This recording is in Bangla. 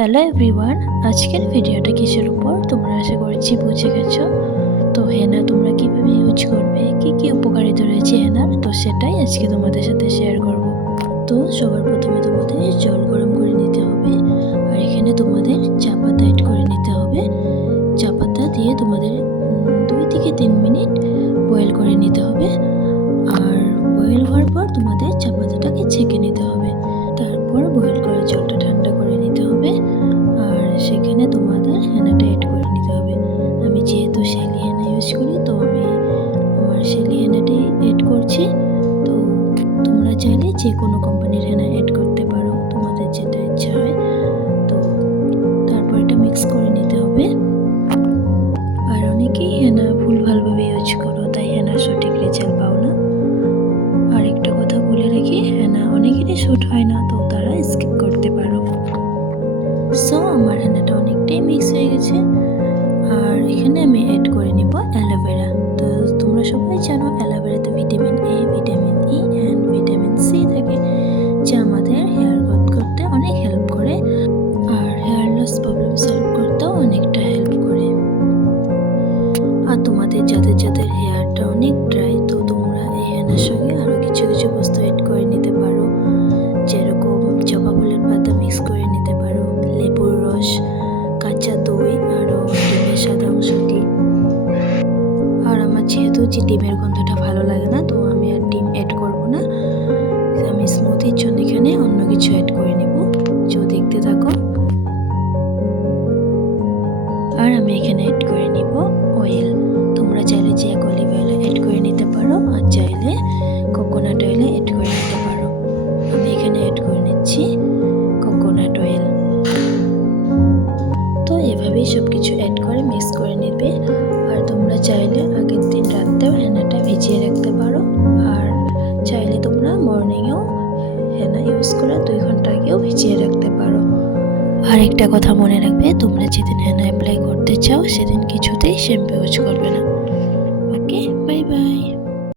হ্যালো এভরিওয়ান, আজকের ভিডিওটা কিসের উপর তোমরা আশা করছি বুঝে গেছো। তো হেনা তোমরা কিভাবে ইউজ করবে, কি উপকারিতা রয়েছে হেনার, তো সেটাই আজকে তোমাদের সাথে শেয়ার করব। তো সবার প্রথমে তোমাদের জল গরম করে নিতে হবে, আর এখানে তোমাদের চা পাতা অ্যাড করে নিতে হবে। চা পাতা দিয়ে তোমাদের 2 থেকে 3 মিনিট বয়েল করে নিতে হবে, আর বয়েল হওয়ার পর তোমাদের চা পাতাটাকে ছেঁকে নিতে হবে। তারপর বয়েল করা জলটা ঠান্ডা করে নিতে হবে, আর সেখানে তোমাদের হেনাটা অ্যাড করে নিতে হবে। আমি যেহেতু শ্যালি হেনা ইউজ করি, তো আমি আমার শ্যালি হেনাটাই অ্যাড করছি। তো তোমরা চাইলে যে কোনো কোম্পানির হেনা অ্যাড করতে পারো, তোমাদের যেটা ইচ্ছা হয়। তো তারপর এটা মিক্স করে নিতে হবে। আর অনেকেই হেনা ভুলভালভাবে ইউজ করো, তাই হেনার সঠিক রেজাল্ট পাও না। আর একটা কথা বলে রাখি, হেনা অনেকেরই শ্যুট হয় না, তো তারা স্কিপ করতে পারো। সো আমার হেনাটা অনেকটাই মিক্স হয়ে গেছে, আর এখানে আমি অ্যাড করে নিব অ্যালোভেরা। তো তোমরা সবাই জানো অ্যালোভেরাতে vitamin A, vitamin E and vitamin C থাকে, যা আমাদের হেয়ার গ্রোথ করতে অনেক হেল্প করে, আর হেয়ার লস প্রবলেম সলভ করতেও অনেকটা হেল্প করে। আর তোমাদের যাদের হেয়ারটা অনেক ড্রাই, তো তোমরা এই হেনার সঙ্গে আরও কিছু বস্তু অ্যাড করে নিতে পারো, যেরকম জবা ফুলের পাতা মিক্স করে নিতে পারো, লেবুর রস, কাঁচা দই, আরও ডিমের সাদা অংশটি। আর আমার যেহেতু ডিমের গন্ধটা ভালো লাগে না, তো আমি আর ডিম অ্যাড করব না। আমি স্মুথির জন্য এখানে অন্য কিছু অ্যাড করে নেব, দেখতে থাকো। আর আমি এখানে অ্যাড করে নিব অয়েল। তোমরা চাইলে যে অলিভ অয়েল অ্যাড করে নিতে পারো, আর চাইলে কোকোনাট অয়েল অ্যাড করে নিতে পারো। আমি এখানে অ্যাড করে নিচ্ছি কোকোনাট অয়েল। তো এভাবেই সব কিছু অ্যাড করে মিক্স করে নেবে। আর তোমরা চাইলে আগের দিন রাতেও হেনাটা ভিজিয়ে রাখতে পারো, আর চাইলে তোমরা মর্নিংয়েও হেনা ইউজ করে 2 ঘন্টা আগেও ভিজিয়ে রাখতে পারো। আর একটা কথা মনে রাখবে, তোমরা যেদিন হেনা অ্যাপ্লাই করতে চাও সেদিন কিছুতেই শ্যাম্পু ইউজ করবে না।